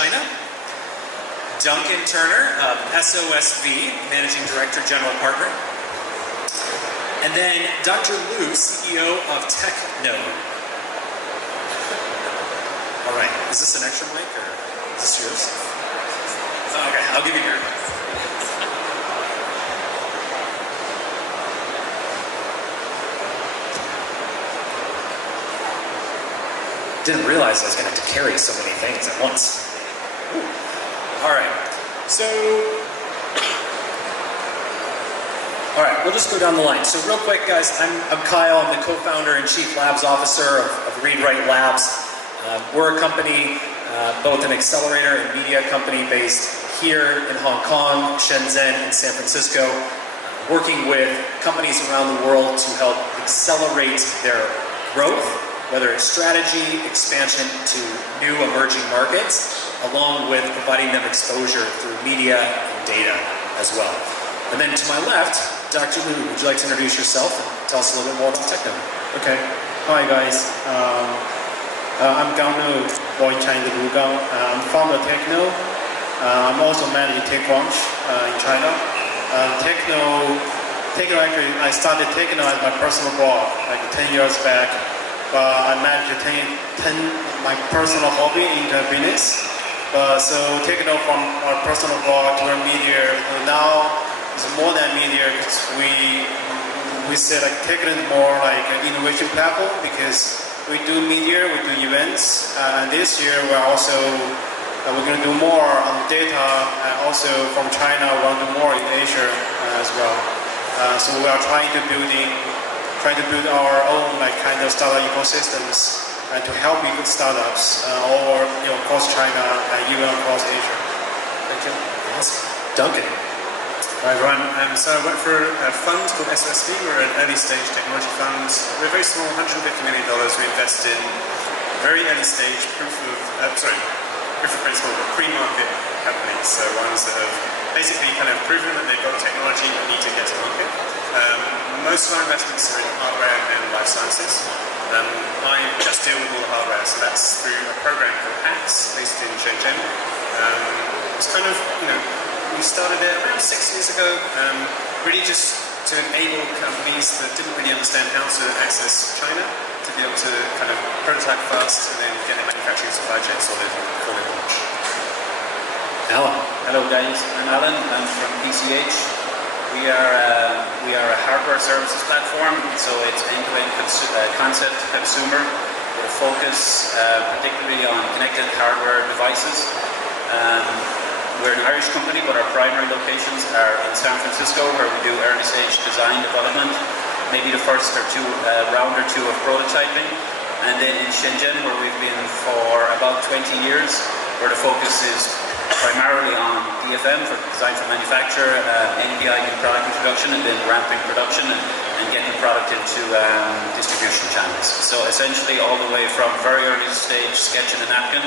China. Duncan Turner, SOSV, Managing Director, General Partner. And then Dr. Liu, CEO of TechNode. All right, is this an extra mic or is this yours? Okay, I'll give you your. Didn't realize I was going to have to carry so many things at once. Ooh. All right, so, all right, we'll just go down the line. So real quick, guys, I'm Kyle. I'm the co-founder and chief labs officer of ReadWrite Labs. We're a company, both an accelerator and media company based here in Hong Kong, Shenzhen, and San Francisco, working with companies around the world to help accelerate their growth, whether it's strategy, expansion to new emerging markets, along with providing them exposure through media and data as well. And then to my left, Dr. Liu, would you like to introduce yourself and tell us a little bit more about TechNode? Okay. Hi guys. I'm Gang, born in China, Lugang. I'm founder of TechNode. I'm also managing TechCrunch in China. TechNode actually, I started TechNode as my personal blog like 10 years back. I managed to turn my personal hobby into business. So TechNode from our personal blog to our media, now it's more than media because we said like TechNode is more like an innovation platform because we do media, we do events, and this year we're also we're going to do more on data, and also from China we want to do more in Asia as well. So we are trying to build our own like kind of startup ecosystems to help even startups all across China and even across Asia. Thank you. Awesome. Duncan. Hi everyone. So I work for a fund called SOSV. We're an early stage technology fund. We're very small, $150 million. We invest in very early stage proof of principle, but pre-market companies. So ones that have basically kind of proven that they've got technology but need to get to market. Most of our investments are in hardware and life sciences. I just deal with all the hardware, so that's through a program called HACS, based in Shenzhen. It's kind of, we started it around 6 years ago, really just to enable companies that didn't really understand how to access China to be able to kind of prototype fast and then get their manufacturing supply chain sorted before they launch. Alan. Hello guys, I'm Alan. I'm from PCH. We are a hardware services platform, so it's end-to-end concept to consumer with a focus particularly on connected hardware devices. We're an Irish company, but our primary locations are in San Francisco, where we do early stage design development, maybe the first round or two of prototyping, and then in Shenzhen, where we've been for about 20 years, where the focus is primarily on DFM, for design for manufacture, NPI, new product introduction, and then ramping production and getting the product into distribution channels. So essentially all the way from very early stage sketch in a napkin,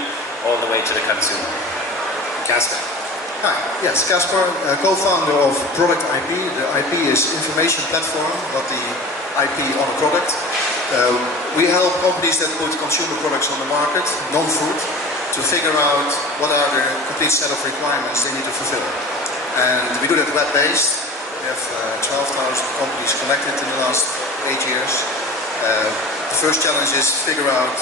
all the way to the consumer. Caspar. Hi, yes, Caspar, co-founder of ProductIP. The IP is information platform, not the IP on a product. We help companies that put consumer products on the market, non-food, to figure out what are the complete set of requirements they need to fulfill. And we do that web-based. We have 12,000 companies connected in the last 8 years. The first challenge is to figure out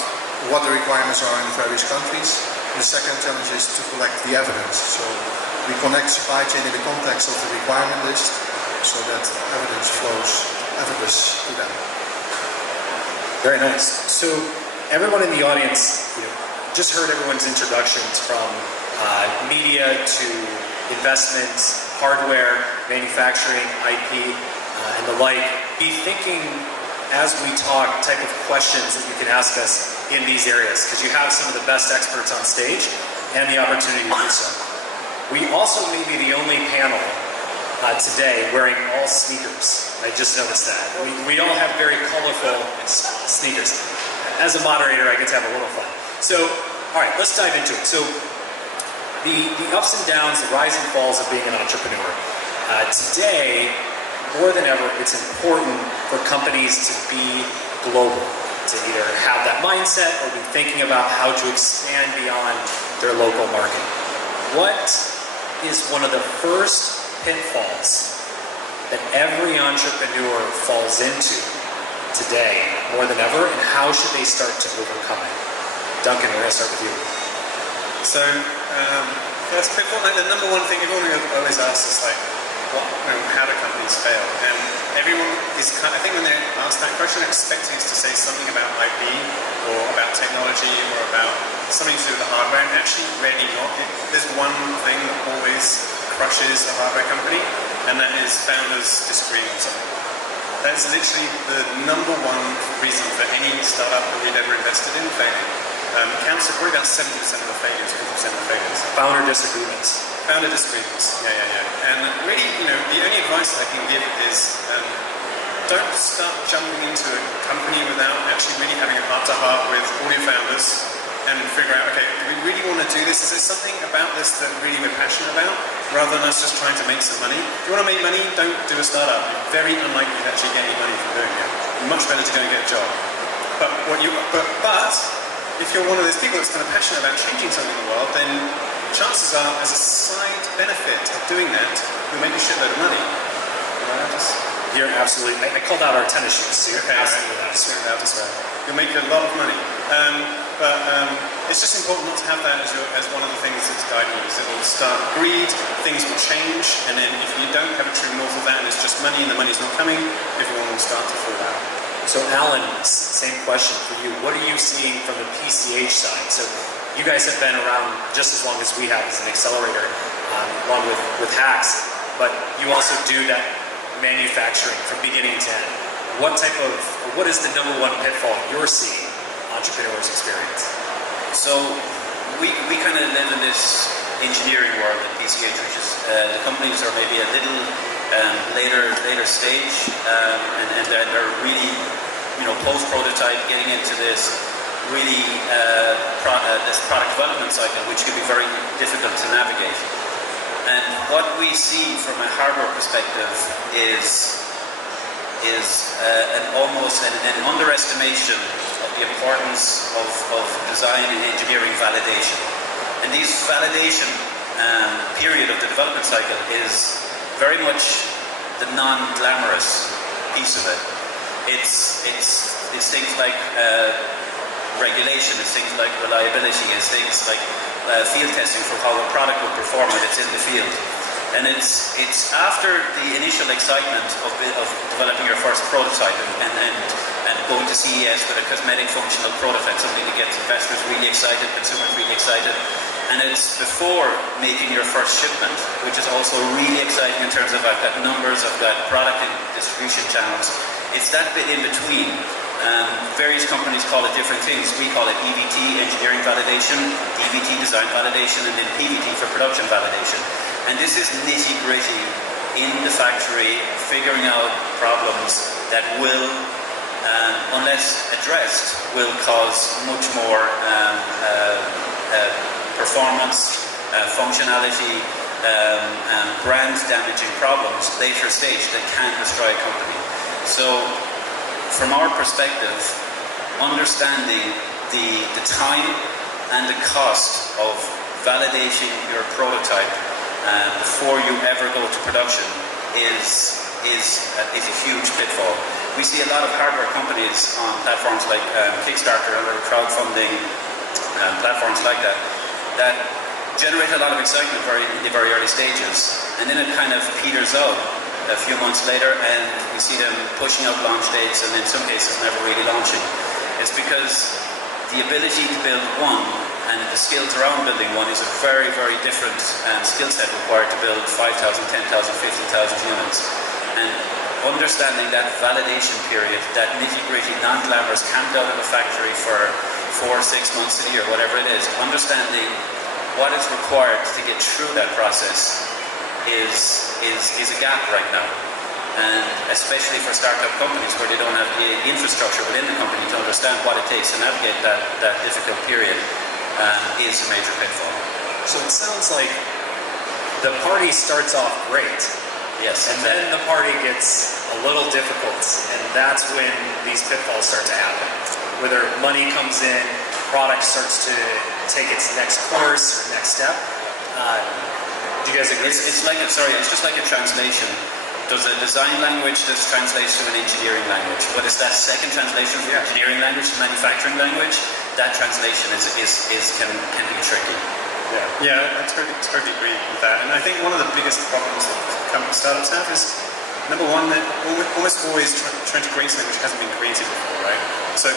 what the requirements are in the various countries. And the second challenge is to collect the evidence. So we connect supply chain in the context of the requirement list so that evidence flows effortless to them. Very nice. So everyone in the audience, just heard everyone's introductions from media to investments, hardware, manufacturing, IP, and the like. Be thinking as we talk type of questions that you can ask us in these areas, because you have some of the best experts on stage and the opportunity to do so. We also may be the only panel today wearing all sneakers. I just noticed that. We all have very colorful sneakers. As a moderator, I get to have a little fun. So, all right, let's dive into it. So, the ups and downs, the rise and falls of being an entrepreneur. Today, more than ever, it's important for companies to be global, to either have that mindset or be thinking about how to expand beyond their local market. What is one of the first pitfalls that every entrepreneur falls into today more than ever, and how should they start to overcome it? Duncan, we're going to start with you. So, first pitfall, like the number one thing everyone always asks is like, how do companies fail? And everyone is I think when they ask that question, expecting us to say something about IP or about technology or about something to do with the hardware, and actually really not. There's one thing that always crushes a hardware company, and that is founders disagreeing on something. That's literally the number one reason for any startup that we've ever invested in failing. Counts for probably about 70% of the failures, 50% of the failures. Founder disagreements. Founder disagreements, yeah. And really, the only advice I can give is don't start jumping into a company without actually really having a heart-to-heart with all your founders and figure out, okay, do we really want to do this? Is there something about this that really we're passionate about, rather than us just trying to make some money? If you want to make money, don't do a startup. You're very unlikely to actually get any money from doing it. Much better to go and get a job. But if you're one of those people that's kind of passionate about changing something in the world, then chances are, as a side benefit of doing that, you'll make a shitload of money. You're absolutely. I called out our tennis shoes. So you're absolutely right. You'll make a lot of money. But it's just important not to have that as one of the things that's guiding you. Because it will start greed, things will change, and then if you don't have a true north of that, and it's just money and the money's not coming, everyone will start to fall out. So Alan, same question for you. What are you seeing from the PCH side? So you guys have been around just as long as we have as an accelerator, along with Hacks, but you also do that manufacturing from beginning to end. What is the number one pitfall you're seeing entrepreneurs experience? So we kind of live in this engineering world at PCH, which is the companies are maybe a little later stage, and they're really, post-prototype, getting into this really this product development cycle, which can be very difficult to navigate. And what we see from a hardware perspective is almost an underestimation of the importance of design and engineering validation. And these validation period of the development cycle is very much the non-glamorous piece of it. It's things like regulation, it's things like reliability, it's things like field testing for how a product will perform when it's in the field. And it's after the initial excitement of developing your first prototype and going to CES with a cosmetic functional prototype, something that gets investors really excited, consumers really excited. And it's before making your first shipment, which is also really exciting in terms of I've got numbers, I've got product and distribution channels. It's that bit in between. Various companies call it different things. We call it EVT, engineering validation, DVT, design validation, and then PVT for production validation. And this is nitty-gritty in the factory, figuring out problems that will, unless addressed, will cause much more performance, functionality, brand-damaging problems later stage that can destroy a company. So, from our perspective, understanding the time and the cost of validating your prototype before you ever go to production is a huge pitfall. We see a lot of hardware companies on platforms like Kickstarter and other crowdfunding platforms like that generate a lot of excitement in the very early stages, and then it kind of peters out a few months later, and we see them pushing out launch dates, and in some cases never really launching. It's because the ability to build one and the skills around building one is a very, very different skill set required to build 5,000, 10,000, 50,000 units. And understanding that validation period, that nitty-gritty, non-glamorous camped out of a factory for 4 or 6 months to a year, whatever it is, understanding what is required to get through that process is a gap right now. And especially for startup companies where they don't have the infrastructure within the company to understand what it takes to navigate that difficult period is a major pitfall. So it sounds like the party starts off great. Yes. And then the party gets a little difficult, and that's when these pitfalls start to happen. Whether money comes in, product starts to take its next course or next step. Do you guys agree? It's just like a translation. There's a design language that translates to an engineering language, but it's that second translation from engineering language to manufacturing language. That translation can be tricky. Yeah, I totally agree with that. And I think one of the biggest problems that startups have is, number one, that almost always trying to create something which hasn't been created before, right? So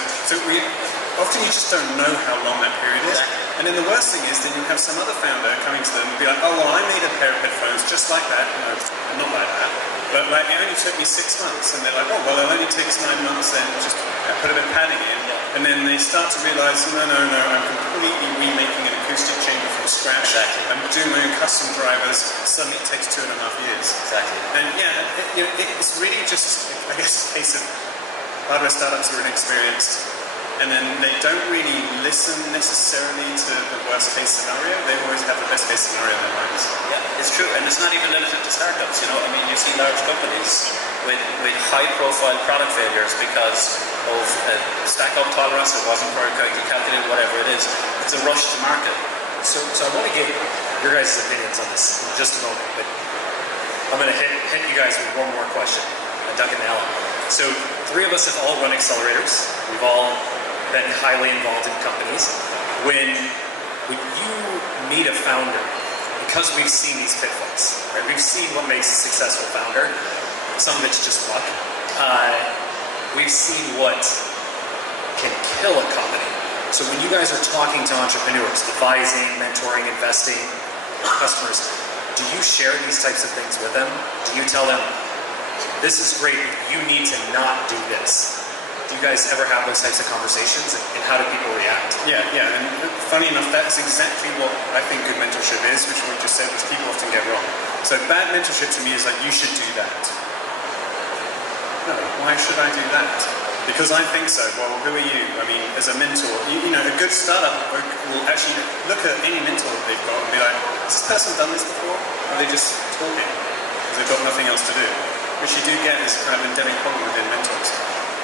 often you just don't know how long that period is. And then the worst thing is that you have some other founder coming to them and be like, oh, well, I made a pair of headphones just like that. No, not like that. But like, it only took me 6 months. And they're like, oh, well, it only takes 9 months then. Just put a bit of padding in. And then they start to realize, no, I'm completely remaking an acoustic chamber from scratch. Exactly. I'm doing my own custom drivers. Suddenly it takes 2.5 years. Exactly. And it's really just, I guess, a case of hardware startups who are inexperienced, and then they don't really listen necessarily to the worst case scenario. They always have the best case scenario in their minds. Yeah, it's true, and it's not even limited to startups. You know, I mean, you see large companies with high-profile product failures because of stack-up tolerance, it wasn't correctly calculated, whatever it is. It's a rush to market. So I want to get your guys' opinions on this in just a moment, but I'm going to hit you guys with one more question, Duncan and Alan. So 3 of us have all run accelerators. We've all been highly involved in companies. When you meet a founder, because we've seen these pitfalls, right? We've seen what makes a successful founder. Some of it's just luck. We've seen what can kill a company. So when you guys are talking to entrepreneurs, advising, mentoring, investing, customers, do you share these types of things with them? Do you tell them, this is great, but you need to not do this? Do you guys ever have those types of conversations, and how do people react? Yeah, and funny enough, that's exactly what I think good mentorship is, which we just said, which people often get wrong. So bad mentorship to me is like, you should do that. No, why should I do that? Because I think so. Well, who are you? I mean, as a mentor, you know, a good startup will actually look at any mentor that they've got and be like, has this person done this before? Or are they just talking? Because they've got nothing else to do. Which you do get is kind of endemic problem within mentors.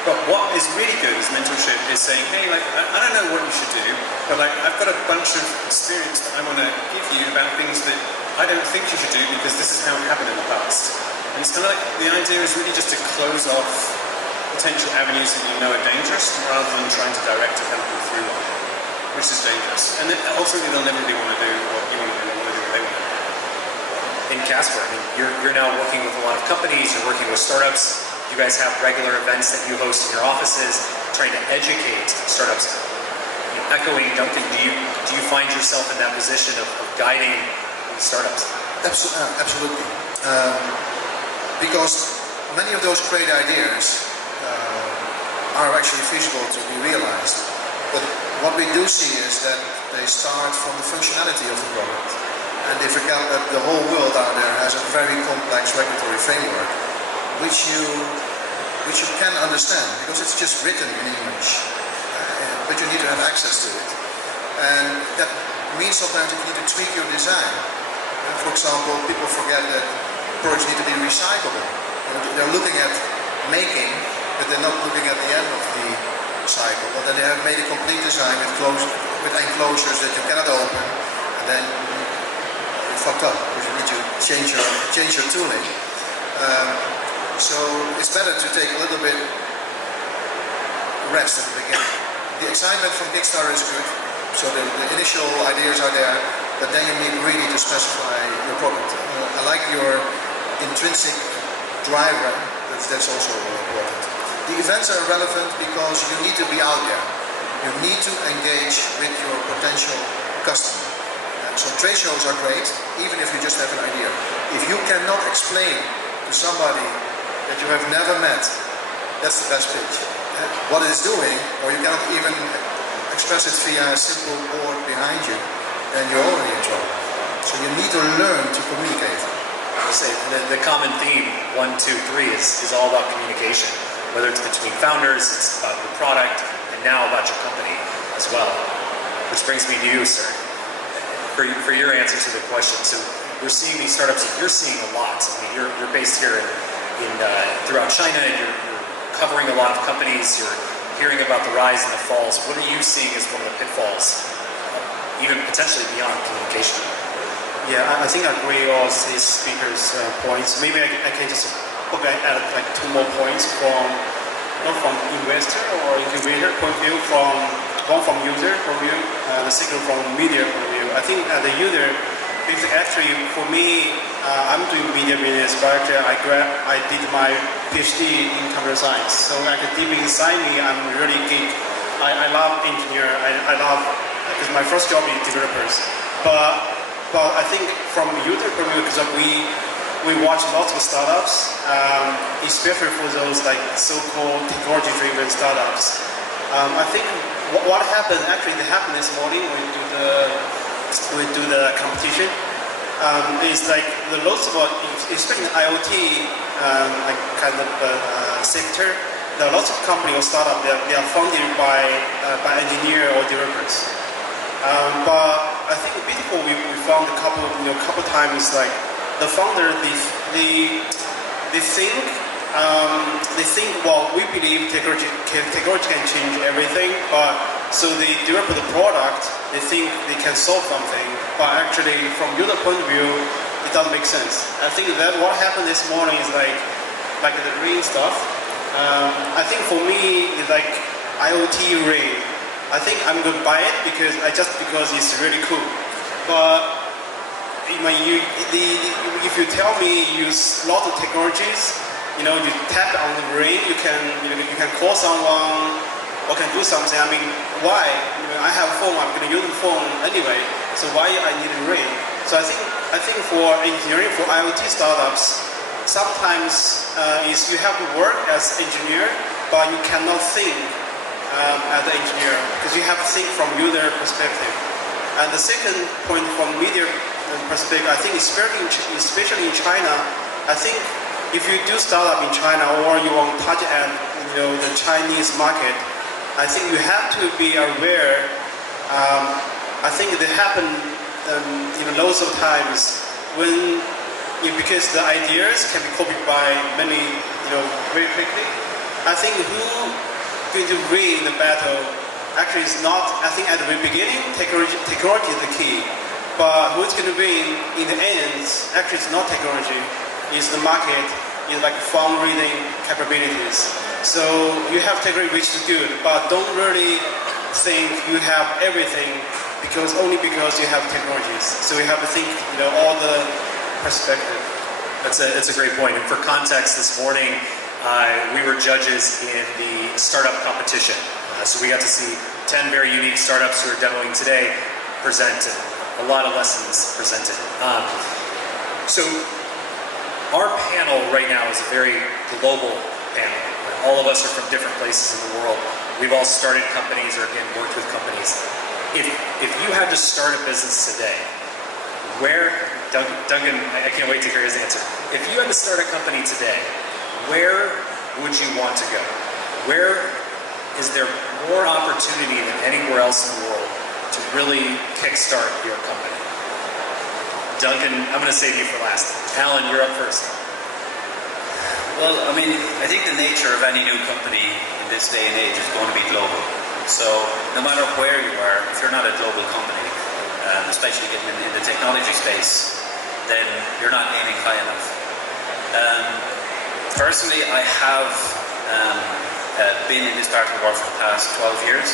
But what is really good is mentorship is saying, hey, like, I don't know what you should do, but like, I've got a bunch of experience that I want to give you about things that I don't think you should do because this is how it happened in the past. And it's kind of like, the idea is really just to close off potential avenues that you know are dangerous rather than trying to direct a company through one, which is dangerous. And then ultimately they'll never really want to do what you want to do, they want to do what they want to do. In Caspar, I mean, you're now working with a lot of companies, you're working with startups. You guys have regular events that you host in your offices, trying to educate startups. You know, echoing Duncan, do you find yourself in that position of guiding these startups? Absolutely. Because many of those great ideas are actually feasible to be realized. But what we do see is that they start from the functionality of the product. And they forget that the whole world out there has a very complex regulatory framework, which you can understand because it's just written in English, but you need to have access to it. And that means sometimes that you need to tweak your design. For example, people forget that products need to be recyclable. They're looking at making, but they're not looking at the end of the cycle. But then they have made a complete design with enclosures that you cannot open, and then you're fucked up because you need to change your tooling. So it's better to take a little bit rest at the beginning. The excitement from Kickstarter is good, so the initial ideas are there, but then you need really to specify your product. I like your intrinsic driver, that's also important. The events are relevant because you need to be out there. You need to engage with your potential customer. So trade shows are great, even if you just have an idea. If you cannot explain to somebody that you have never met, that's the best pitch. What it is doing, or you cannot even express it via a simple board behind you, then you're already in trouble. So you need to learn to communicate. I say the common theme, 1, 2, 3, is all about communication. Whether it's between founders, it's about your product, and now about your company as well. Which brings me to you, sir. For your answer to the question, so we're seeing these startups, and you're seeing a lot. I mean, you're based here throughout China, and you're covering a lot of companies, you're hearing about the rise and the falls, what are you seeing as one of the pitfalls, even potentially beyond communication? Yeah, I think I agree with all these speakers' points. Maybe I can just add like 2 more points from not from investor or incubator point of view, one from user point of view, the second from media point of view. I think the user, actually for me, I'm doing media business, but actually I did my PhD in computer science. So like deep inside me, I'm really geek. I love engineer. I love, because my first job is developers. But I think from user point of view, because we watch lots of startups, especially for those like so-called technology-driven startups. I think what happened, actually it happened this morning when we do the competition, is like the lots of, especially in IoT like kind of sector, there are lots of companies or startups they are funded by engineers or developers. But I think in Pitfalls we found a couple times like the founder they think well, we believe technology can change everything, but so they develop the product, they think they can solve something, but actually from user point of view it doesn't make sense. I think that what happened this morning is like the green stuff. I think for me it's like IoT ring. I think I'm going to buy it because it's really cool. But if you tell me use a lot of technologies, you tap on the ring, you can call someone or can do something. I mean, why? I have a phone. I'm going to use the phone anyway. So why I need a ring? So I think for engineering, for IoT startups, sometimes is you have to work as engineer, but you cannot think as an engineer, because you have to think from user perspective. And the second point from media perspective, I think especially in China, I think if you do startup in China or you want to touch at the Chinese market, I think you have to be aware. I think it happened loads of times when because the ideas can be copied by many very quickly. I think who going to win the battle actually is not, I think at the very beginning, technology is the key. But who's going to win in the end, actually it's not technology, it's the market, it's like fund reading capabilities. So you have technology which is good, but don't really think you have everything only because you have technologies. So you have to think all the perspective. That's a great point. And for context, this morning, we were judges in the startup competition. So we got to see 10 very unique startups who are demoing today present, and a lot of lessons presented. So our panel right now is a very global panel. All of us are from different places in the world. We've all started companies or again worked with companies. If you had to start a business today, Duncan, I can't wait to hear his answer. If you had to start a company today, where would you want to go? Where is there more opportunity than anywhere else in the world to really kickstart your company? Duncan, I'm going to save you for last. Alan, you're up first. Well, I mean, I think the nature of any new company in this day and age is going to be global. So no matter where you are, if you're not a global company, especially getting in the technology space, then you're not aiming high enough. Personally, I have been in this part of the world for the past 12 years.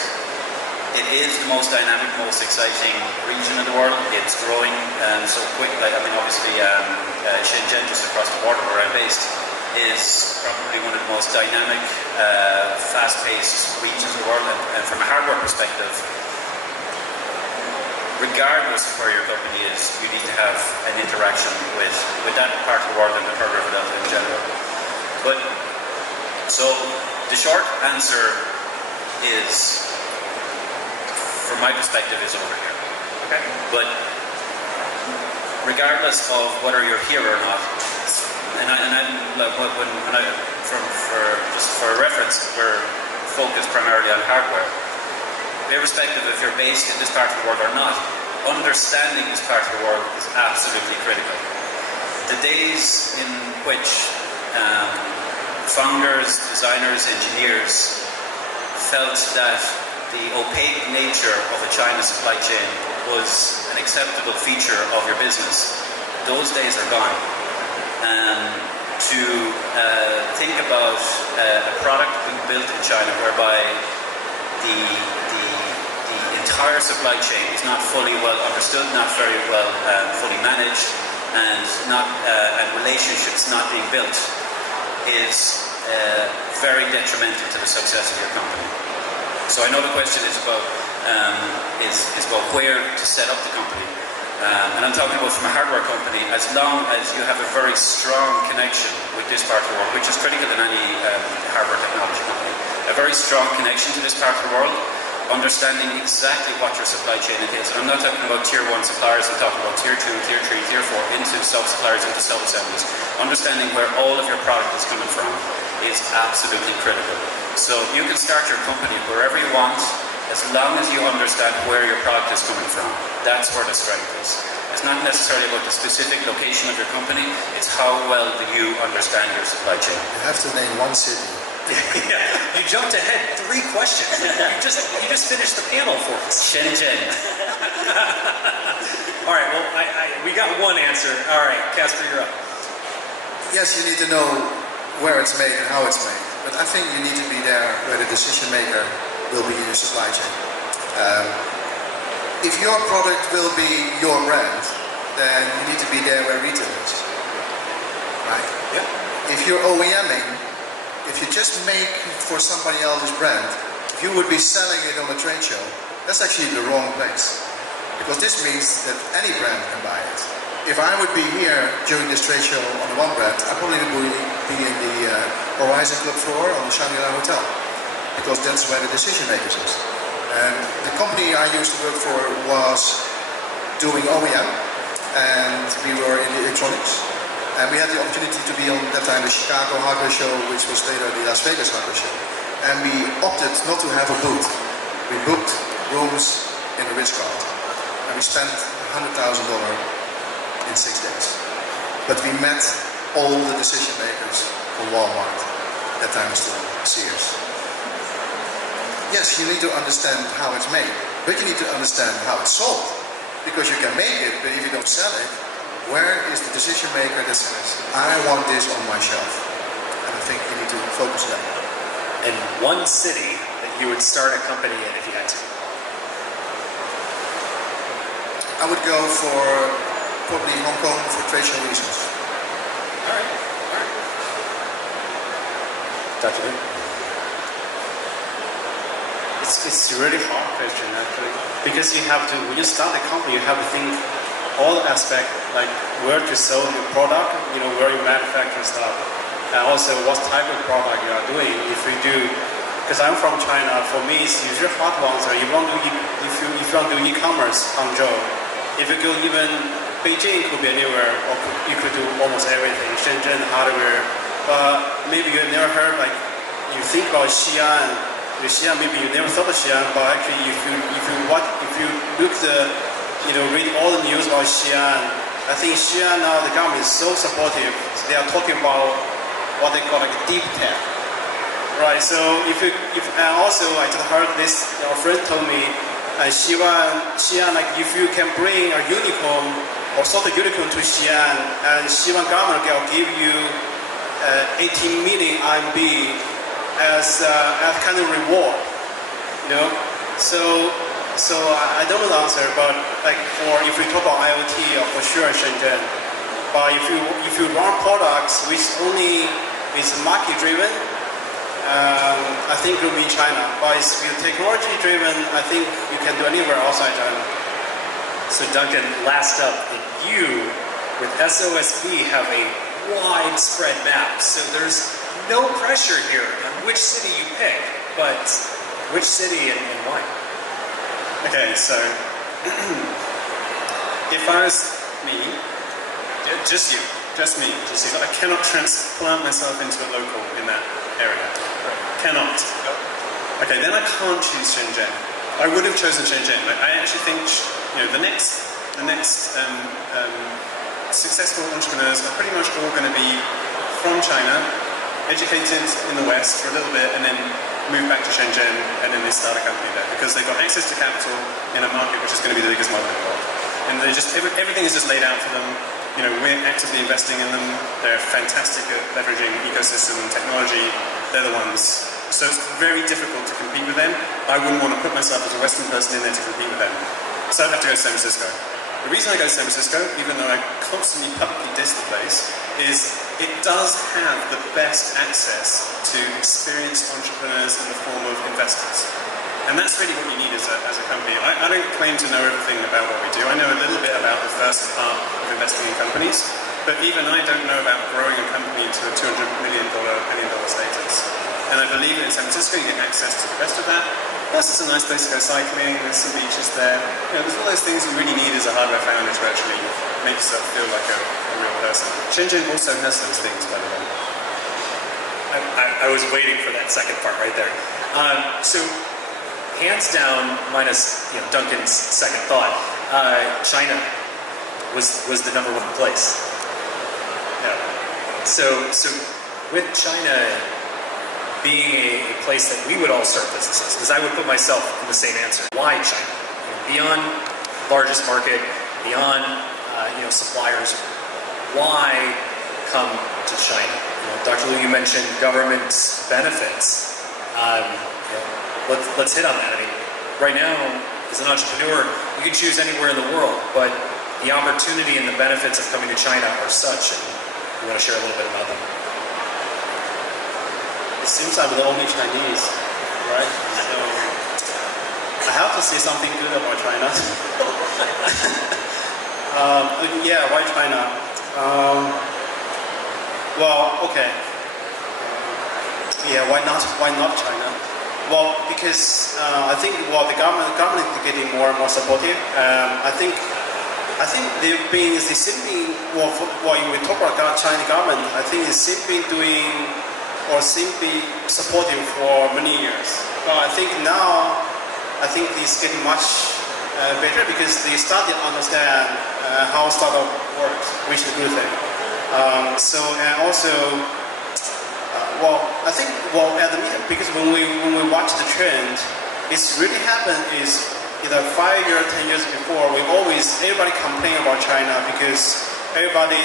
It is the most dynamic, most exciting region in the world. It's growing so quick. Obviously, Shenzhen, just across the border where I'm based, is probably one of the most dynamic, fast-paced regions of the world. And from a hardware perspective, regardless of where your company is, you need to have an interaction with that part of the world and the Pearl River Delta in general. But so the short answer is, from my perspective, is over here. Okay. But regardless of whether you're here or not, just for reference, we're focused primarily on hardware. Irrespective if you're based in this part of the world or not, understanding this part of the world is absolutely critical. The days in which founders, designers, engineers felt that the opaque nature of a China supply chain was an acceptable feature of your business. Those days are gone. To think about a product being built in China whereby the entire supply chain is not fully well understood, not very well fully managed, and relationships not being built is very detrimental to the success of your company. So I know the question is about where to set up the company. And I'm talking about from a hardware company, as long as you have a very strong connection with this part of the world, which is critical in any hardware technology company, a very strong connection to this part of the world, understanding exactly what your supply chain entails. And I'm not talking about tier 1 suppliers, I'm talking about tier 2, tier 3, tier 4, into sub-suppliers, into sub-assemblies. Understanding where all of your product is coming from is absolutely critical. So you can start your company wherever you want, as long as you understand where your product is coming from. That's where the strength is. It's not necessarily about the specific location of your company, it's how well do you understand your supply chain. You have to name one city. Yeah, you jumped ahead 3 questions. You just finished the panel for us. Shenzhen. All right, well, we got one answer. All right, Caspar, you're up. Yes, you need to know where it's made and how it's made. But I think you need to be there where the decision maker will be in your supply chain. If your product will be your brand, then you need to be there where retail is. Right? Yeah. If you're OEMing, if you just make for somebody else's brand, if you would be selling it on a trade show, that's actually the wrong place. Because this means that any brand can buy it. If I would be here during this trade show on the one brand, I probably would be in the Horizon Club floor on the Shangri-La Hotel. Because that's where the decision makers is. And the company I used to work for was doing OEM, and we were in the electronics. And we had the opportunity to be on that time the Chicago Hardware Show, which was later the Las Vegas Hardware Show. And we opted not to have a booth. We booked rooms in the Ritz-Carlton. And we spent $100,000 in 6 days. But we met all the decision makers from Walmart. That time was still Sears. Yes, you need to understand how it's made, but you need to understand how it's sold. Because you can make it, but if you don't sell it, where is the decision maker that says, I want this on my shelf? And I think you need to focus on that. And one city that you would start a company in if you had to? I would go for probably Hong Kong for trade show reasons. All right. Dr. Lee? It's a really hard question actually, because you have to, when you start a company, you have to think all aspects, like where to sell your product, where you manufacture stuff, and also what type of product you are doing. If you do, because I'm from China, for me it's usually hard to answer. If you want to do e-commerce, Hangzhou. If you go even Beijing, could be anywhere, or you could do almost everything. Shenzhen, hardware, but maybe you never heard, like you think about Xi'an. Xi'an, maybe you never thought of Xi'an, but actually, if you look read all the news about Xi'an, I think Xi'an now the government is so supportive. They are talking about what they call like deep tech, right? So and also I just heard this. Our friend told me, Xi'an, like if you can bring a unicorn or sort of unicorn to Xi'an, and Xi'an government will give you 18 million RMB. As kind of reward, So I don't know the answer, but like if we talk about IoT, for sure Shenzhen. But if you run products which only is market driven, I think it will be China. But if you're technology driven, I think you can do anywhere outside China. So Duncan, last up, you with SOSV have a widespread map. So there's no pressure here on which city you pick, but which city and why? Okay, so if I was me, just you. Just me. So I cannot transplant myself into a local in that area. Cannot. Okay, then I can't choose Shenzhen. I would have chosen Shenzhen. Like, I actually think the next successful entrepreneurs are pretty much all going to be from China, educated in the West for a little bit, and then move back to Shenzhen, and then they start a company there because they've got access to capital in a market which is going to be the biggest market in the world. And they just everything is just laid out for them. You know, we're actively investing in them. They're fantastic at leveraging ecosystem and technology. They're the ones. So it's very difficult to compete with them. I wouldn't want to put myself as a Western person in there to compete with them. So I'd have to go to San Francisco. The reason I go to San Francisco, even though I constantly publicly diss the place, is it does have the best access to experienced entrepreneurs in the form of investors. And that's really what you need as a company. I don't claim to know everything about what we do. I know a little bit about the first part of investing in companies, but even I don't know about growing a company to a $200 million status. And I believe that in San Francisco you get access to the rest of that. Plus it's a nice place to go cycling, there's some beaches there. You know, there's all those things you really need as a hardware founder to actually make yourself feel like a real person. Shenzhen also has those things, by the way. I was waiting for that second part right there. So, hands down, minus Duncan's second thought, China was the #1 place. Yeah. So with China being a place that we would all start businesses, because I would put myself in the same answer. Why China? Beyond largest market, beyond suppliers, why come to China? Dr. Liu, you mentioned government benefits. Let's hit on that. I mean, right now, as an entrepreneur, you can choose anywhere in the world, but the opportunity and the benefits of coming to China are such, and we want to share a little bit about them. It seems I'm the only Chinese, right? So I have to say something good about China. Yeah, why China? Well, okay. Yeah, why not China? Well, because I think the government is getting more and more supportive. I think they've been simply when we talk about Chinese government, I think it's simply doing or simply supporting for many years. But I think now, it's getting much better because they started to understand how startup works, which is a good thing. And also, I think at the minute, because when we watch the trend, it's really happened is either 5 years, 10 years before, everybody complain about China because everybody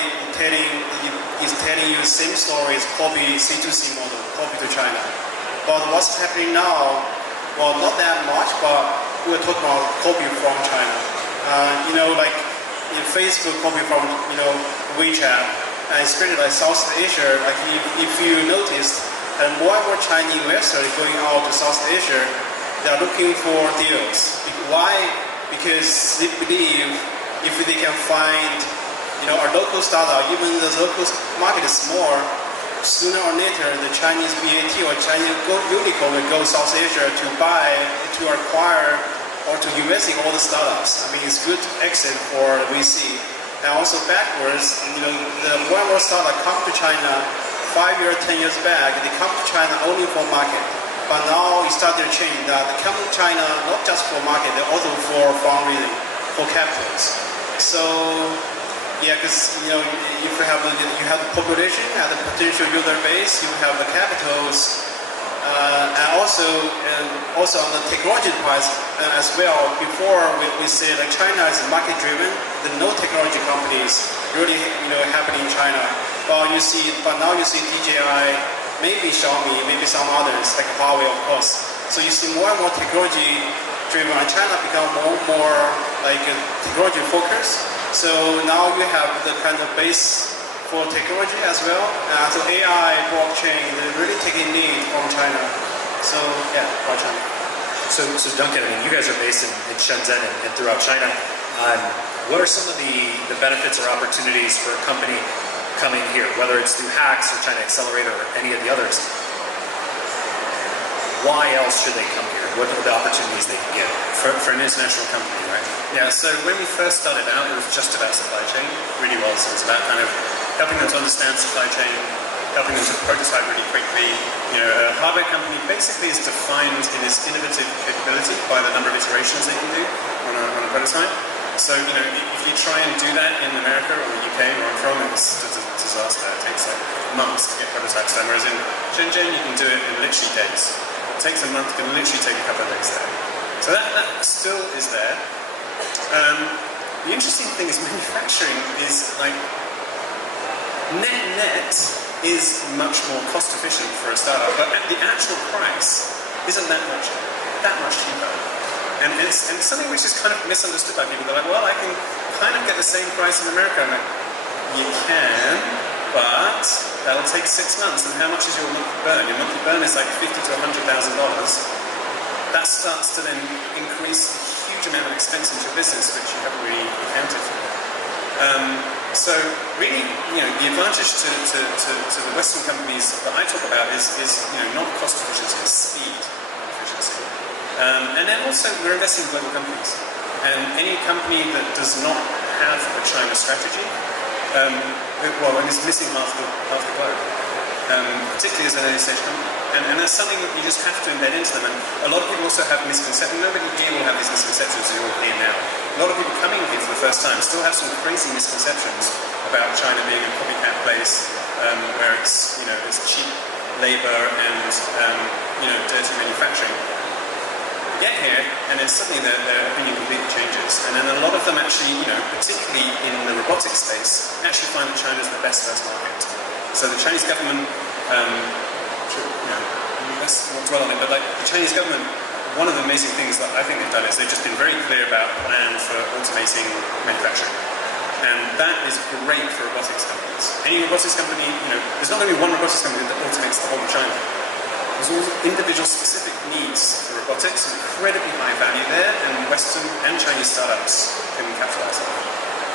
is telling you the same stories, copy C2C model, copy to China. But what's happening now, well, not that much, but we're talking about copy from China. Like in Facebook, copy from, WeChat, and especially like South Asia, like if you noticed, and more and more Chinese investors going out to South Asia, they are looking for deals. Why? Because they believe if they can find a local startup, even the local market is small, sooner or later the Chinese BAT or Chinese unicorn will go South Asia to buy, to acquire, or to invest in all the startups. I mean, it's good exit for VC. And also backwards, the more and more startups come to China 5 years, 10 years back, they come to China only for market. But now it started to change that they come to China not just for market, they also for fundraising, for capitals. So yeah, because if you have the population, you have the potential user base, you have the capitals, and also on the technology part as well. Before we say that China is market driven, there are no technology companies really happening in China. But now you see DJI, maybe Xiaomi, maybe some others like Huawei, of course. So you see more and more technology driven, and China become more like technology focused. So now you have the kind of base for technology as well. So AI, blockchain, they're really taking lead from China. So yeah, for China. So Duncan, I mean, you guys are based in Shenzhen and throughout China. What are some of the benefits or opportunities for a company coming here, whether it's through Hacks or China Accelerator or any of the others? Why else should they come here? What are the opportunities they can get? For an international company, right? Yeah, so when we first started out, it was just about supply chain. It really was. It was about kind of helping them to understand supply chain, helping them to prototype really quickly. A hardware company basically is defined in its innovative capability by the number of iterations they can do on a prototype. So, if you try and do that in America or the UK, where I'm from, it's a disaster. It takes like months to get prototypes done. Whereas in Shenzhen, you can do it in literally days. What takes a month can literally take a couple of days there. So that still is there. The interesting thing is manufacturing is like net is much more cost efficient for a startup, but the actual price isn't that much cheaper. And it's something which is kind of misunderstood by people. They're like, well, I can kind of get the same price in America. I'm like, you can, but that'll take 6 months. And how much is your monthly burn? Your monthly burn is like $50,000 to $100,000. That starts to then increase a huge amount of expense into your business, which you haven't really accounted for. So really, the advantage to the Western companies that I talk about is not cost efficiency, but speed efficiency. And then also, we're investing in global companies. And any company that does not have a China strategy, and it's missing half the globe, particularly as an early stage company. And that's something that you just have to embed into them. And a lot of people also have misconceptions. Nobody here will have these misconceptions that you're all here now. A lot of people coming here for the first time still have some crazy misconceptions about China being a copycat place where it's cheap labor and dirty manufacturing. Get here, and then suddenly their opinion completely changes. And then a lot of them actually, particularly in the robotics space, actually find that China is the best first market. So the Chinese government, let's not dwell on it, but like the Chinese government, one of the amazing things that I think they've done is they've just been very clear about a plan for automating manufacturing. And that is great for robotics companies. Any robotics company, there's not going to be one robotics company that automates the whole of China. There's all individual specific needs for robotics, incredibly high value there, and Western and Chinese startups can capitalize on that.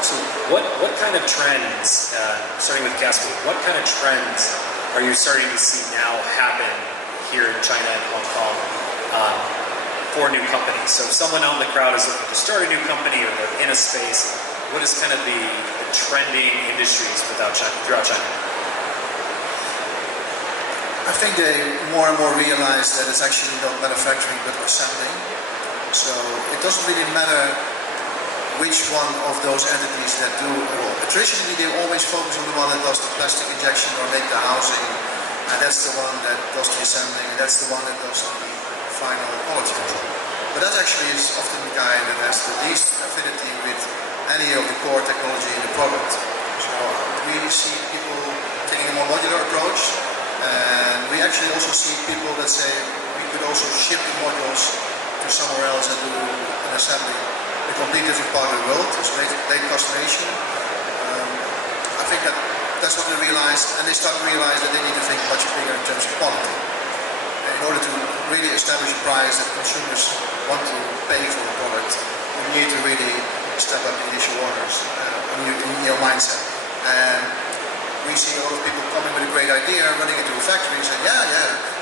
So what kind of trends, starting with Caspar, what kind of trends are you starting to see now happen here in China and Hong Kong for new companies? So if someone out in the crowd is looking to start a new company or they're in a space, what is kind of the trending industries throughout China? I think they more and more realize that it's actually not manufacturing but assembling. So it doesn't really matter which one of those entities that do. Well, traditionally they always focus on the one that does the plastic injection or make the housing, and that's the one that does the assembling, and that's the one that does the final quality control. But that actually is often the guy that has the least affinity with any of the core technology in the product. So we see people taking a more modular approach. And we actually also see people that say we could also ship the modules to somewhere else and do an assembly in a completely different part of the world. So late customization. I think that's what they realized, and they start to realize that they need to think much bigger in terms of quality. And in order to really establish a price that consumers want to pay for the product, you need to really step up the initial orders in your mindset. And we see a lot of people coming with a great idea, running into a factory and saying, yeah,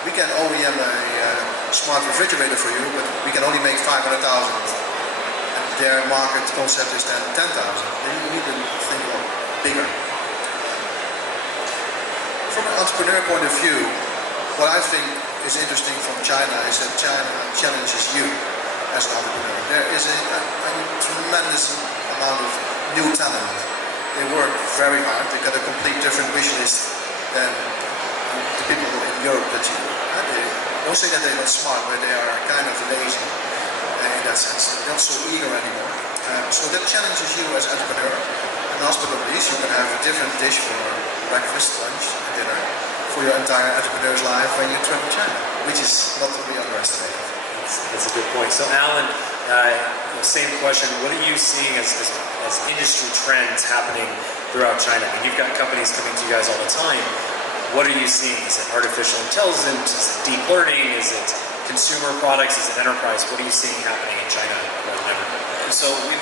we can OEM a smart refrigerator for you, but we can only make 500,000. And their market concept is then 10,000. Then you need to think a lot bigger. From an entrepreneur point of view, what I think is interesting from China is that China challenges you as an entrepreneur. There is a tremendous amount of new talent. They work very hard. They got a complete different wish list than the people in Europe that you do. They don't say that they're not smart, but they are kind of lazy in that sense. They're not so eager anymore. So that challenges you as an entrepreneur. And last but not least, you can have a different dish for breakfast, lunch, and dinner for your entire entrepreneur's life when you travel China, which is not to be underestimated. That's a good point. So Alan, same question. What are you seeing as industry trends happening throughout China? I mean, you've got companies coming to you guys all the time. What are you seeing? Is it artificial intelligence? Is it deep learning? Is it consumer products? Is it enterprise? What are you seeing happening in China more than ever? So we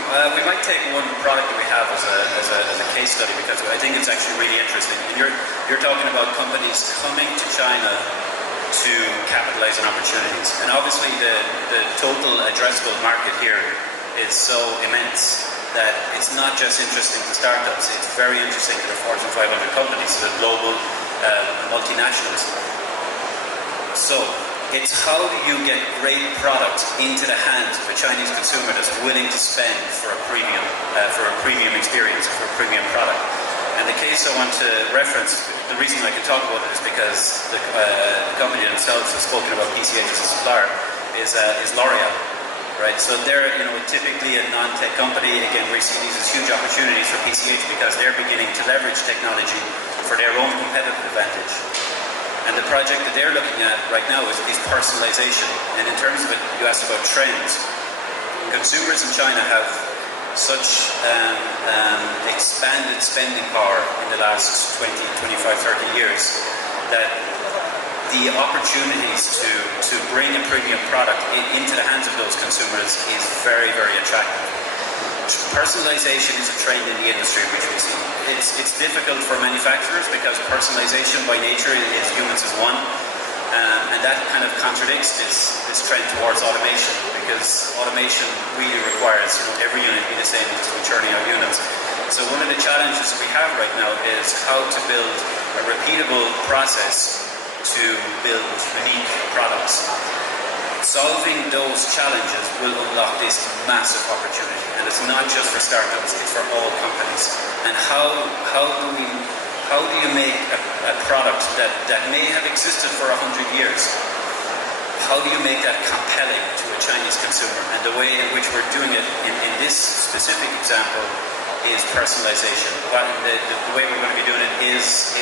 might take one product that we have as a case study, because I think it's actually really interesting. And you're talking about companies coming to China to capitalize on opportunities. And obviously the total addressable market here is so immense that it's not just interesting to startups, it's very interesting to the Fortune 500 companies, to the global multinationals. So it's how do you get great product into the hands of a Chinese consumer that's willing to spend for a premium experience, for a premium product. And the case case I want to reference, the reason I can talk about it is because the company themselves have spoken about PCH as a supplier, is L'Oreal, right? So they're, typically a non-tech company. Again, we see these as huge opportunities for PCH because they're beginning to leverage technology for their own competitive advantage. And the project that they're looking at right now is personalization. And in terms of it, you asked about trends. Consumers in China have such expanded spending power in the last 20, 25, 30 years that the opportunities to bring a premium product into the hands of those consumers is very, very attractive. Personalization is a trend in the industry which we see. It's difficult for manufacturers because personalization by nature is humans as one. And that kind of contradicts this trend towards automation, because automation really requires every unit be the same as we're churning out units. So one of the challenges we have right now is how to build a repeatable process to build unique products. Solving those challenges will unlock this massive opportunity, and it's not just for startups, it's for all companies. And how do you make a product that may have existed for 100 years? How do you make that compelling to a Chinese consumer? And the way in which we're doing it in this specific example is personalization. But the way we're going to be doing it is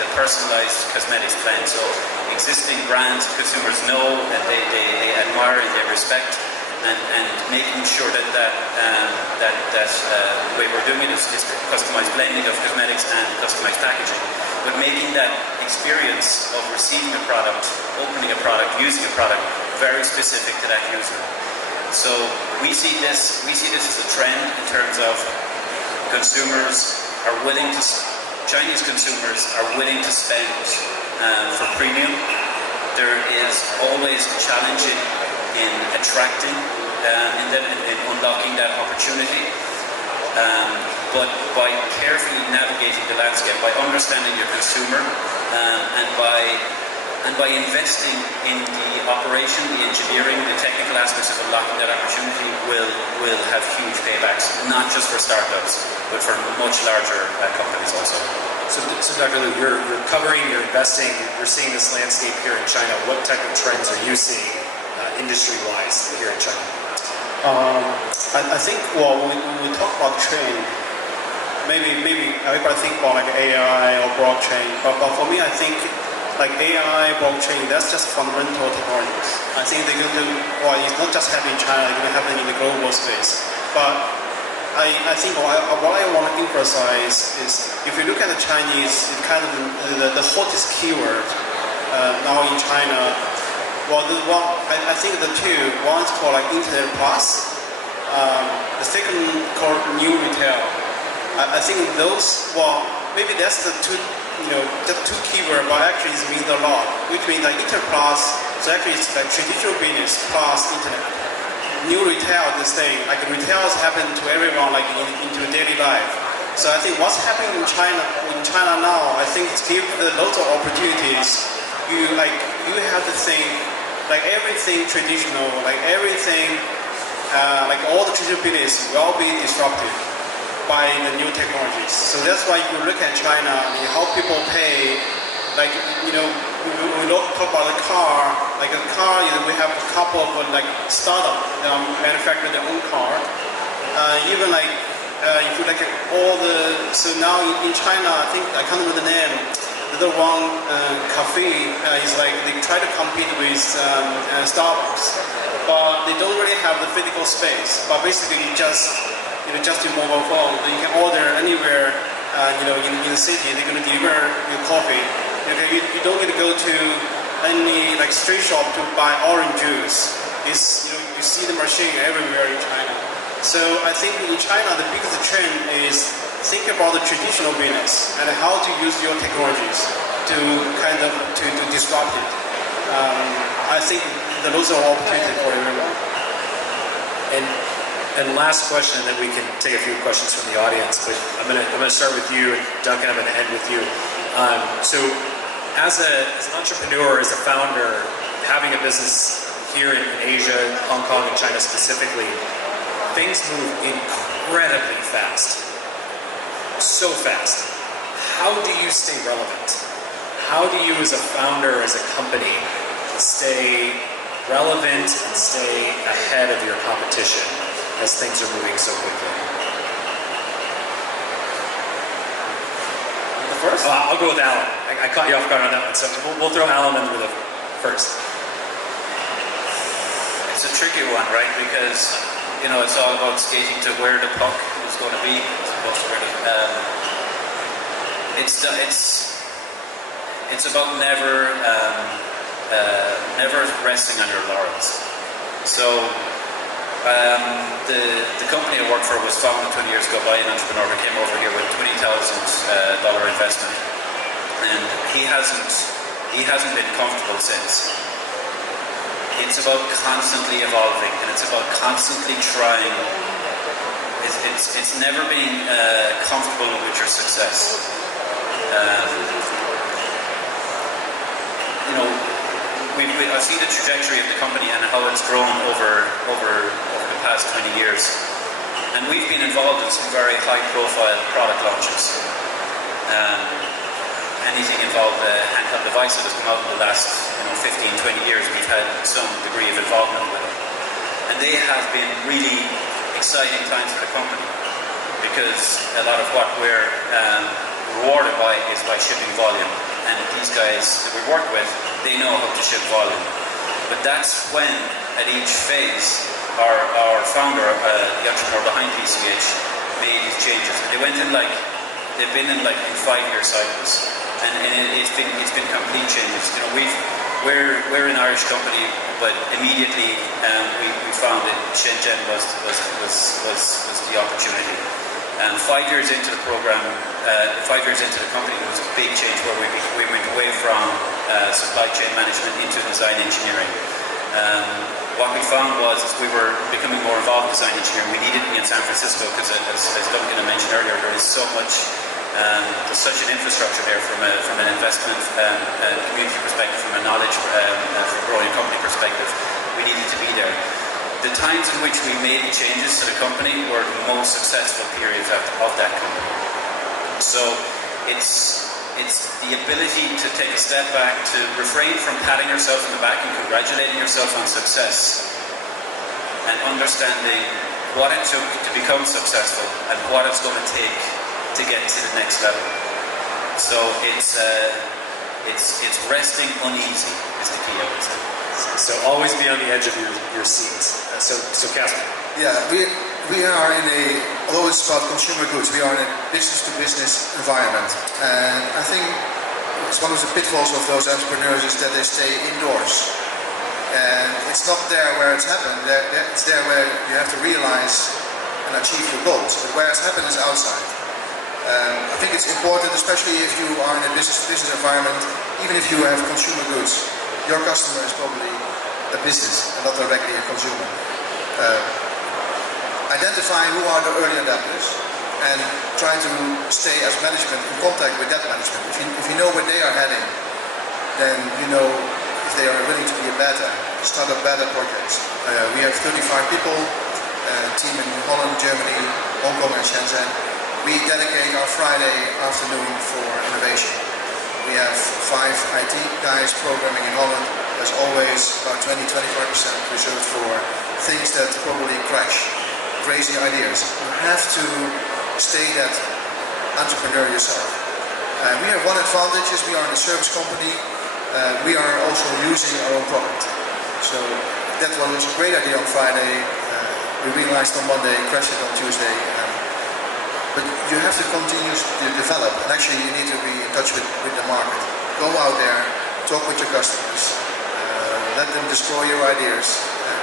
the personalized cosmetics plan. So existing brands consumers know and they admire and they respect, and making sure that the way we're doing it is customized blending of cosmetics and customized packaging, but making that experience of receiving a product, opening a product, using a product very specific to that user. So we see this as a trend in terms of Chinese consumers are willing to spend for premium. There is always a challenge in attracting and then in unlocking that opportunity. But by carefully navigating the landscape, by understanding your consumer, and by investing in the operation, the engineering, the technical aspects of unlocking that opportunity will have huge paybacks, not just for startups, but for much larger companies also. So Dr. Liu, you're covering, you're investing, you're seeing this landscape here in China. What type of trends are you seeing industry-wise here in China? I think, when we talk about trend, maybe everybody think about like AI or blockchain, but for me, I think like AI, blockchain, that's just fundamental technologies. I think they're going to, it's not just happening in China, it's going to happen in the global space. But I think what I want to emphasize is, if you look at the Chinese, it's kind of the hottest keyword now in China. I think the two, one's called like Internet Plus, the second called New Retail. I think those, maybe that's the two, the two keywords, but actually it means a lot. Which means like Internet Plus, so actually it's like traditional business plus Internet. New retail, this thing, like retails happen to everyone, like into daily life. So I think what's happening in China now, I think it's given lots of opportunities. You have to think like everything traditional, like everything, like all the traditional business will be disrupted by the new technologies. So that's why you look at China, how people pay, like, we talk about the car, like a car, we have a couple of like startups that manufacture their own car. Even like, if you look at all so now in China, I think, I can't remember the name, the one cafe is like, they try to compete with Starbucks, but they don't really have the physical space. But basically, just your mobile phone, you can order anywhere, in the city. They're going to deliver your coffee. Okay, you don't need to go to any like street shop to buy orange juice. You see the machine everywhere in China. So I think in China, the biggest trend is think about the traditional business and how to use your technologies to kind of to disrupt it. I think there are lots of opportunity for everyone. And last question, and then we can take a few questions from the audience. But I'm gonna start with you, and Duncan, I'm gonna end with you. So as an entrepreneur, as a founder, having a business here in Asia, Hong Kong, and China specifically, things move incredibly fast. So fast. how do you stay relevant? How do you as a founder, as a company, stay relevant and stay ahead of your competition as things are moving so quickly? The first? I'll go with Alan. I caught you off guard on that one, so we'll throw Alan under the first. It's a tricky one, right? Because, you know, it's all about skating to where the puck is going to be, as opposed to where it's about never resting on your laurels. So the company I worked for was founded 20 years ago by an entrepreneur who came over here with $20,000 investment, and he hasn't been comfortable since. It's about constantly evolving, and it's about constantly trying. It's never being comfortable with your success. You know, I've seen the trajectory of the company and how it's grown over the past 20 years, and we've been involved in some very high-profile product launches. Anything involved handheld devices that has come out in the last 15, 20 years, we've had some degree of involvement with it, and they have been really exciting times for the company, because a lot of what we're rewarded by is by shipping volume. And these guys that we work with, they know how to ship volume. But that's when, at each phase, our founder, the entrepreneur behind PCH, made these changes. And they've been in 5-year cycles, and it's been complete changes. You know, we're an Irish company, but immediately we found that Shenzhen was the opportunity. 5 years into the program, 5 years into the company, there was a big change where we went away from supply chain management into design engineering. What we found was, as we were becoming more involved in design engineering, we needed to be in San Francisco because, as Duncan mentioned earlier, there is so much, there's such an infrastructure there from an investment community perspective, from a knowledge, from a growing company perspective. We needed to be there. The times in which we made the changes to the company were the most successful periods of that company. So it's the ability to take a step back, to refrain from patting yourself on the back and congratulating yourself on success, and understanding what it took to become successful and what it's going to take to get to the next level. So it's resting uneasy is the key, I would say. So always be on the edge of your seat. So Caspar. Yeah, we are although it's about consumer goods, we are in a business-to-business environment. And I think it's one of the pitfalls of those entrepreneurs is that they stay indoors. And it's not there where it's happened. It's there where you have to realize and achieve your goals. But where it's happened is outside. I think it's important, especially if you are in a business-to-business environment, even if you have consumer goods, your customer is probably a business and not directly a consumer. Identify who are the early adapters and try to stay as management in contact with that management. If you know where they are heading, then you know if they are willing to be start up better projects. We have 35 people, a team in Holland, Germany, Hong Kong and Shenzhen. We dedicate our Friday afternoon for innovation. We have 5 IT guys programming in Holland. There's always about 20-25% reserved for things that probably crash, crazy ideas. You have to stay that entrepreneur yourself. We have one advantage is we are a service company. We are also using our own product. So that was a great idea on Friday. We realized on Monday, crashed it on Tuesday. But you have to continue to develop, and actually you need to be in touch with the market. Go out there, talk with your customers, let them destroy your ideas, and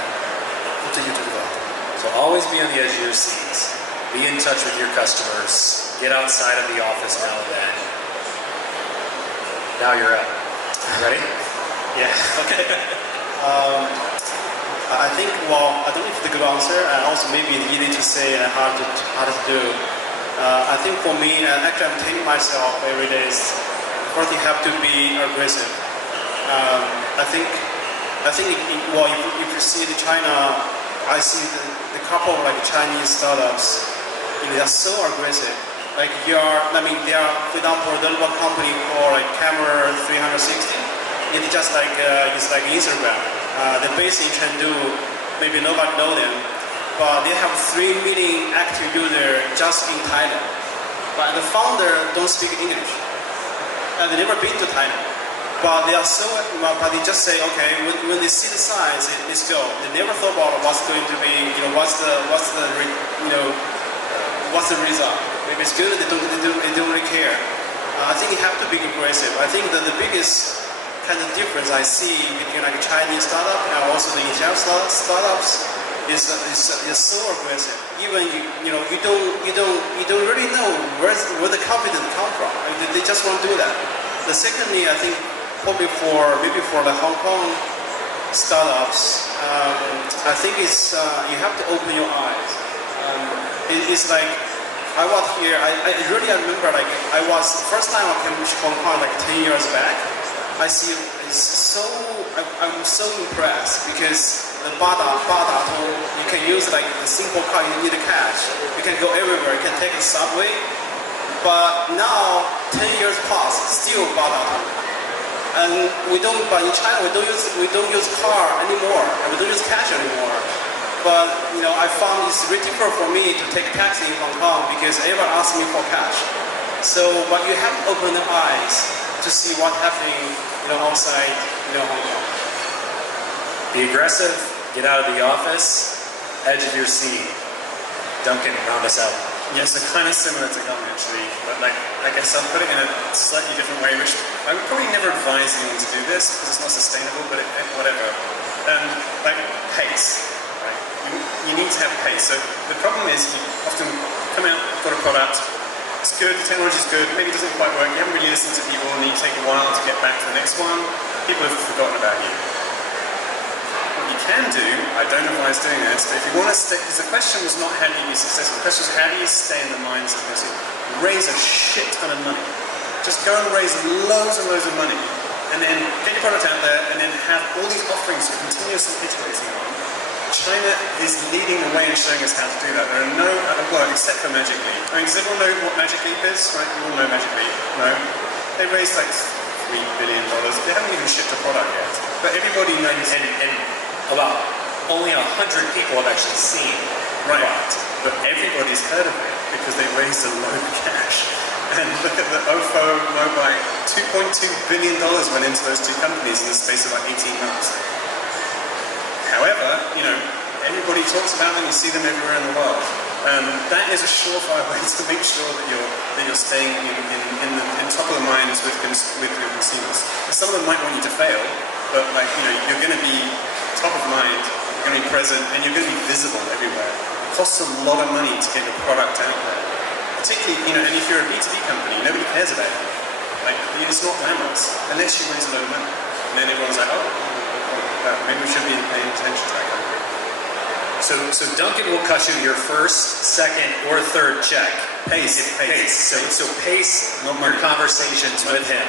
continue to develop. So always be on the edge of your seat. Be in touch with your customers. Get outside of the office now and then. Now you're up. Ready? Yeah. Okay. I think, I don't know if it's a good answer, and also maybe it's easy to say and hard to do. I think for me, actually I'm telling myself every day is, first you have to be aggressive. I think if you see the China, I see the couple of Chinese startups, they are so aggressive. like they are, for example, there is one company called like Camera 360. It's just like it's like Instagram. They're based in Chengdu. Maybe nobody know them, but they have 3 million active users just in Thailand. But the founder don't speak English, and they never been to Thailand. But they are so, but they just say, okay, when they see the signs, let's go. They never thought about what's going to be, what's the result. If it's good, they don't really care. I think you have to be aggressive. I think that the biggest kind of difference I see between like a Chinese startup and also the international startups is so aggressive. Even you don't really know where the confidence come from. I mean, they just won't do that. The secondly, I think probably maybe for the Hong Kong startups, I think it's you have to open your eyes. It's like I was here. I really remember like I was first time I came to Hong Kong like 10 years back. I see I'm so impressed because the Bada tool, you can use like the simple card. You need a cash. You can go everywhere. You can take the subway. But now 10 years past, still Bada tool. And but in China we don't use car anymore, and we don't use cash anymore. But I found it's really difficult for me to take a taxi in Hong Kong because everyone asks me for cash. So, but you have to open the eyes to see what's happening, outside, Hong Kong. Be aggressive. Get out of the office. Edge of your seat. Duncan, round us out. Yeah, so kind of similar to Gum actually, but like I guess I'll put it in a slightly different way, which I would probably never advise anyone to do this because it's not sustainable, but whatever. Like pace, right? You need to have pace. So the problem is you often come out, got a product, it's good, the technology's good, maybe it doesn't quite work, you haven't really listened to people, and you take a while to get back to the next one, people have forgotten about you. Can do, I don't advise doing this, but if you want to stay, because the question was not how do you be successful, the question is how do you stay in the minds of those who raise a shit ton of money. Just go and raise loads and loads of money, and then get your product out there, and then have all these offerings you're continuously iterating on. China is leading the way and showing us how to do that. There are no other work except for Magic Leap. I mean, does everyone know what Magic Leap is? Right? You all know Magic Leap. No? They raised like $3 billion. They haven't even shipped a product yet. But everybody knows, and about only 100 people have actually seen right, it. but everybody's heard of it because they raised a load of cash. And look at the OFO Mobile, $2.2 billion went into those two companies in the space of like 18 months. However, everybody talks about them, you see them everywhere in the world. That is a surefire way to make sure that you're staying in top of the minds with your consumers. Some of them might want you to fail, but you're going to be top of mind, you're going to be present, and you're going to be visible everywhere. It costs a lot of money to get your product out there. Particularly, and if you're a B2B company, nobody cares about it. It's not glamorous, unless you raise a load of money. And then everyone's like, maybe we should be paying attention to that company. So Duncan will cut you your first, second, or third check. Pace. So pace your conversations with him.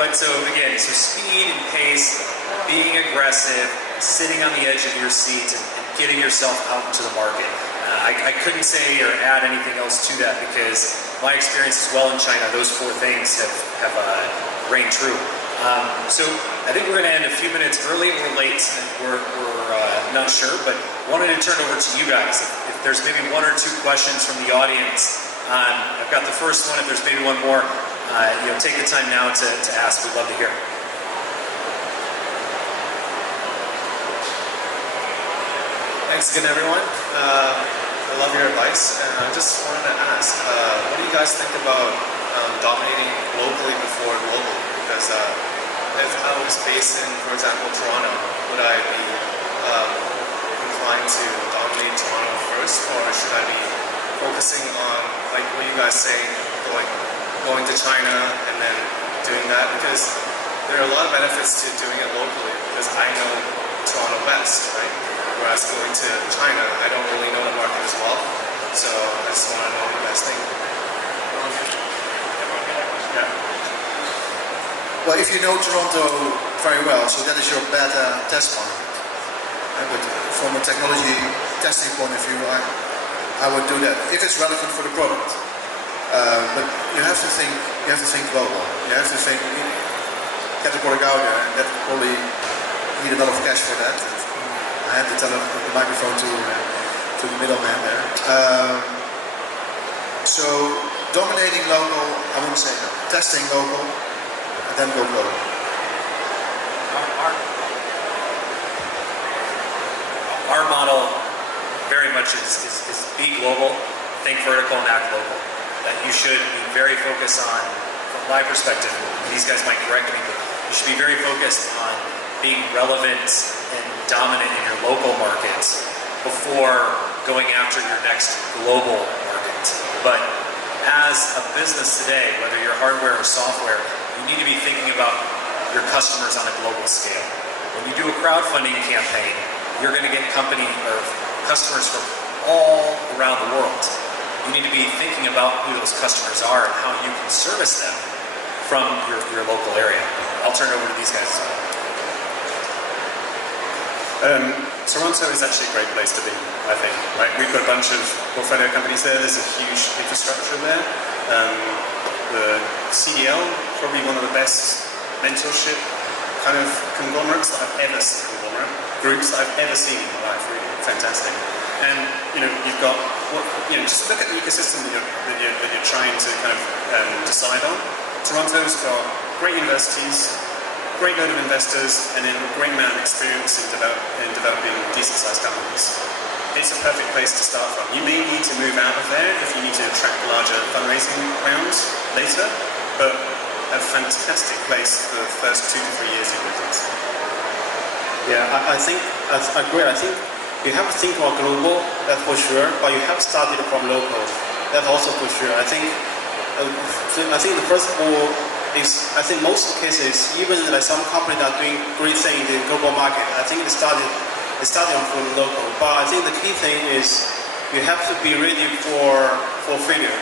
But so speed and pace, being aggressive, sitting on the edge of your seat, and getting yourself out into the market. I couldn't say or add anything else to that because my experience as well in China, those 4 things have reigned true. So I think we're going to end a few minutes early. We're late. We're not sure, but wanted to turn over to you guys. If there's maybe 1 or 2 questions from the audience, I've got the first one. If there's maybe one more, take the time now to ask. We'd love to hear. Thanks again, everyone. I love your advice, and I just wanted to ask, what do you guys think about dominating locally before globally? Because if I was based in, for example, Toronto, would I be inclined to dominate Toronto first, or should I be focusing on, like what you guys say, going to China and then doing that? Because there are a lot of benefits to doing it locally, because I know Toronto best, right? Whereas going to China, I don't really know the market as well. So I just want to know what you guys think. Yeah. Well, if you know Toronto very well, so that is your beta test market. But from a technology testing point of view, I would do that if it's relevant for the product. But you have to think global. You have to think, get the product out there, and that probably need a lot of cash for that. I had to tell the microphone to the middleman there. So dominating local, I wouldn't say that. Testing local, and then go global. Our model very much is be global, think vertical, and act local. That you should be very focused on, from my perspective, these guys might correct me, but you should be very focused on being relevant and dominant in your local markets before going after your next global market. But as a business today, whether you're hardware or software, you need to be thinking about your customers on a global scale. When you do a crowdfunding campaign, you're going to get company or customers from all around the world. You need to be thinking about who those customers are and how you can service them from your local area. I'll turn it over to these guys as well. Toronto is actually a great place to be, I think. Right? We've got a bunch of portfolio companies there. There's a huge infrastructure there. The CDL, probably one of the best mentorship kind of conglomerates that I've ever seen. Groups that I've ever seen in my life. Really fantastic. And you've got just look at the ecosystem that you're trying to kind of decide on. Toronto's got great universities, great load of investors, and then a great amount of experience in developing decent-sized companies. It's a perfect place to start from. You may need to move out of there if you need to attract larger fundraising rounds later, but a fantastic place for the first 2 to 3 years of your business. Yeah, I agree. I think you have to think about global, that's for sure, but you have started from local, that's also for sure. I think the first of all is, I think most of the cases, even like some companies that are doing great things in the global market, I think they started from local. But I think the key thing is you have to be ready for failure.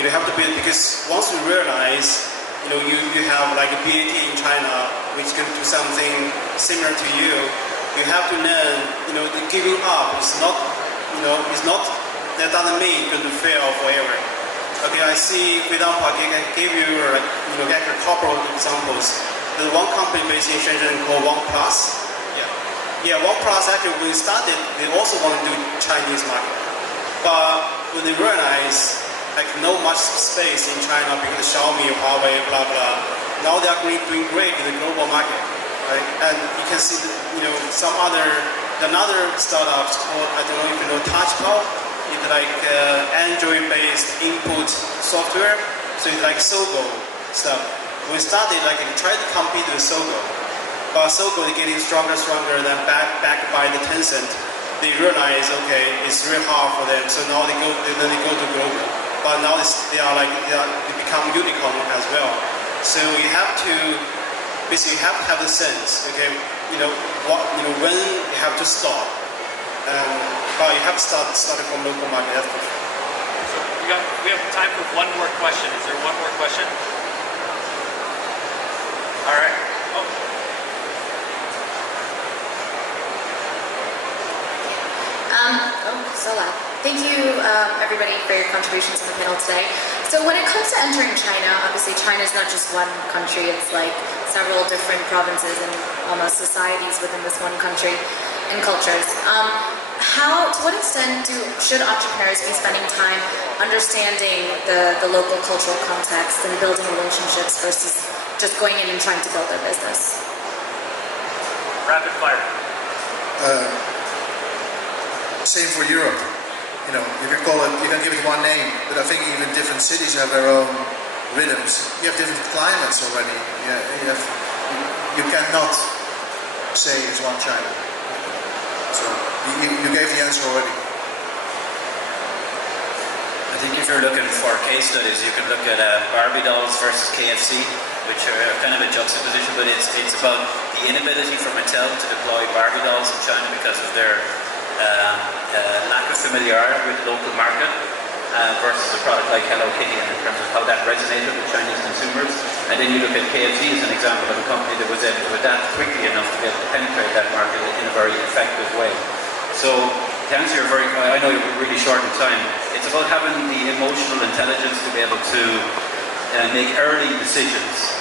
You have to be, because once you realize, you have like a BAT in China, which can do something similar to you. You have to learn, giving up is not, that doesn't mean you're going to fail forever. Okay, I see, for example, I can give you, like a couple of examples. There's one company based in Shenzhen called OnePlus. Yeah, OnePlus actually, when it started, they also want to do Chinese market. But when they realize, like, no much space in China because Xiaomi, Huawei, blah, blah, now they are doing great in the global market. Right? And you can see, another startup called, I don't know if you know, TouchPal. It's like Android-based input software. So it's like Sogo stuff. We started, like, tried to compete with Sogo. But Sogo is getting stronger, then backed by the Tencent. They realize, okay, it's really hard for them. So now they go to global. But now they become unicorn as well. So you have to basically have the sense, okay, when you have to stop. But you have to start from local market. That's for sure. So we have time for one more question. Is there one more question? All right. So loud. Thank you, everybody, for your contributions on the panel today. So when it comes to entering China, obviously China is not just one country. It's like several different provinces and almost societies within this one country and cultures. To what extent should entrepreneurs be spending time understanding the local cultural context and building relationships versus just going in and trying to build their business? Rapid fire. Same for Europe. You can give it one name, but I think even different cities have their own rhythms. You have different climates already. You cannot say it's one China. So you gave the answer already. I think if you're looking for case studies, you can look at Barbie dolls versus KFC, which are kind of a juxtaposition, but it's about the inability for Mattel to deploy Barbie dolls in China because of their lack of familiarity with the local market versus a product like Hello Kitty in terms of how that resonated with Chinese consumers. And then you look at KFC as an example of a company that was able to adapt quickly enough to be able to penetrate that market in a very effective way. So to answer your I know you're really short in time, it's about having the emotional intelligence to be able to make early decisions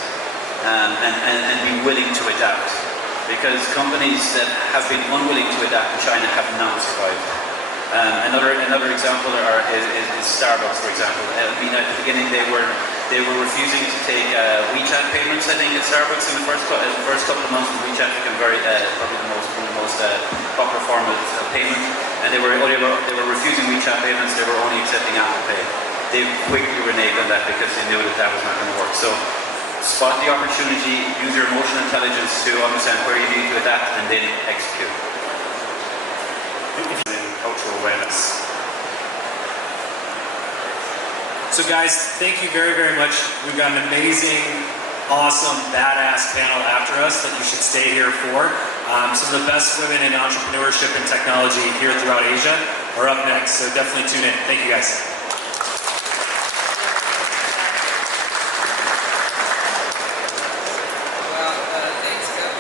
and be willing to adapt. Because companies that have been unwilling to adapt in China have not survived. Another example is Starbucks, for example. I mean, at the beginning they were refusing to take WeChat payments. I think at Starbucks in the first couple of months, WeChat became probably one of the most popular form of payment. And they were refusing WeChat payments. They were only accepting Apple Pay. They quickly reneged on that because they knew that was not going to work. So spot the opportunity, use your emotional intelligence to understand where you need to adapt, and then execute. Cultural awareness. So guys, thank you very, very much. We've got an amazing, awesome, badass panel after us that you should stay here for. Some of the best women in entrepreneurship and technology here throughout Asia are up next, so definitely tune in. Thank you guys.